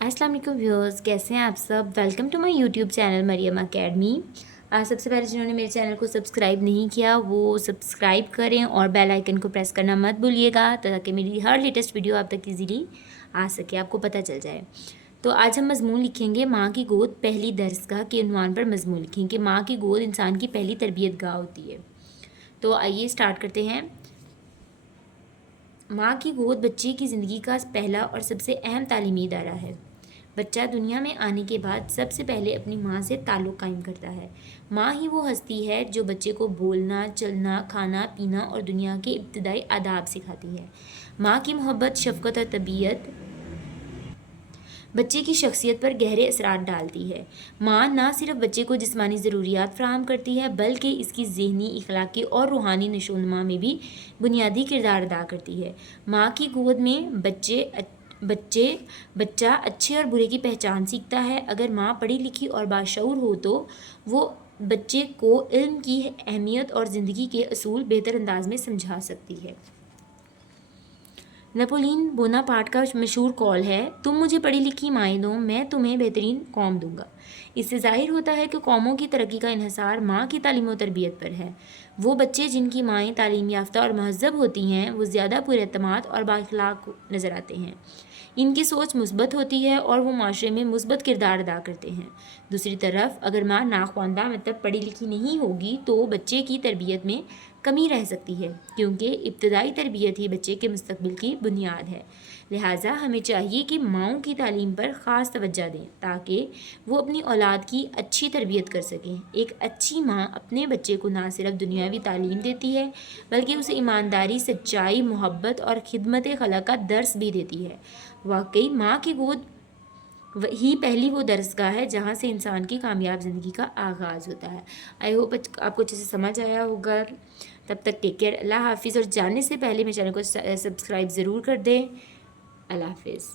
अस्सलाम वालेकुम व्यूअर्स, कैसे हैं आप सब। Welcome to my YouTube channel Maryam Academy. सबसे पहले जिन्होंने मेरे चैनल को सब्सक्राइब नहीं किया वो सब्सक्राइब करें और बेल आइकन को प्रेस करना मत भूलिएगा ताकि मेरी हर लेटेस्ट वीडियो आप तक इजीली आ सके, आपको पता चल जाए। तो आज हम मज़मून लिखेंगे माँ की गोद पहली दरसगाह के उन्वान पर मज़मून लिखेंगे। माँ की गोद इंसान की पहली तरबियत गाह होती है। तो आइए स्टार्ट करते हैं। माँ की गोद बच्चे की ज़िंदगी का पहला और सबसे अहम तालीमी इदारा है। बच्चा दुनिया में आने के बाद सबसे पहले अपनी माँ से ताल्लुक़ कायम करता है। माँ ही वो हस्ती है जो बच्चे को बोलना, चलना, खाना पीना और दुनिया के इब्तदाई आदाब सिखाती है। माँ की मोहब्बत, शफ़क़त और तबीयत बच्चे की शख्सियत पर गहरे असरात डालती है। माँ ना सिर्फ बच्चे को जिस्मानी ज़रूरियात फ़राहम करती है बल्कि इसकी ज़हनी, इखलाकी और रूहानी नशोनुमा में भी बुनियादी किरदार अदा करती है। माँ की गोद में बच्चा अच्छे और बुरे की पहचान सीखता है। अगर माँ पढ़ी लिखी और बाशऊर हो तो वो बच्चे को इल्म की अहमियत और ज़िंदगी के असूल बेहतर अंदाज में समझा सकती है। नेपोलियन बोनापार्ट का मशहूर कॉल है, तुम मुझे पढ़ी लिखी माएँ दो, मैं तुम्हें बेहतरीन कौम दूंगा। इससे ज़ाहिर होता है कि कौमों की तरक्की का इन्हिसार माँ की तालीम और तरबियत पर है। वो बच्चे जिनकी माएँ तालीम याफ्ता और महज़ब होती हैं वो ज़्यादा पुरएतमाद और बाअखलाक नज़र आते हैं। इनकी सोच मुस्बत होती है और वो माशरे में मुस्बत किरदार अदा करते हैं। दूसरी तरफ अगर माँ नाख्वानदा मतलब पढ़ी लिखी नहीं होगी तो बच्चे की तरबियत में कमी रह सकती है, क्योंकि इब्तदाई तरबियत ही बच्चे के मुस्तकबिल की बुनियाद है। लिहाजा हमें चाहिए कि माँओं की तालीम पर ख़ास तवज्जो दें ताकि वो अपनी औलाद की अच्छी तरबियत कर सकें। एक अच्छी माँ अपने बच्चे को ना सिर्फ दुनियावी तालीम देती है बल्कि उसे ईमानदारी, सच्चाई, मोहब्बत और खिदमत खला का दर्स भी देती है। वाकई माँ की गोद ही पहली वो दरसगाह है जहाँ से इंसान की कामयाब ज़िंदगी का आगाज़ होता है। आई होप आपको अच्छे से समझ आया होगा। तब तक टेक केयर, अल्लाह हाफिज़। और जाने से पहले मेरे चैनल को सब्सक्राइब ज़रूर कर दें। अल्लाह हाफिज़।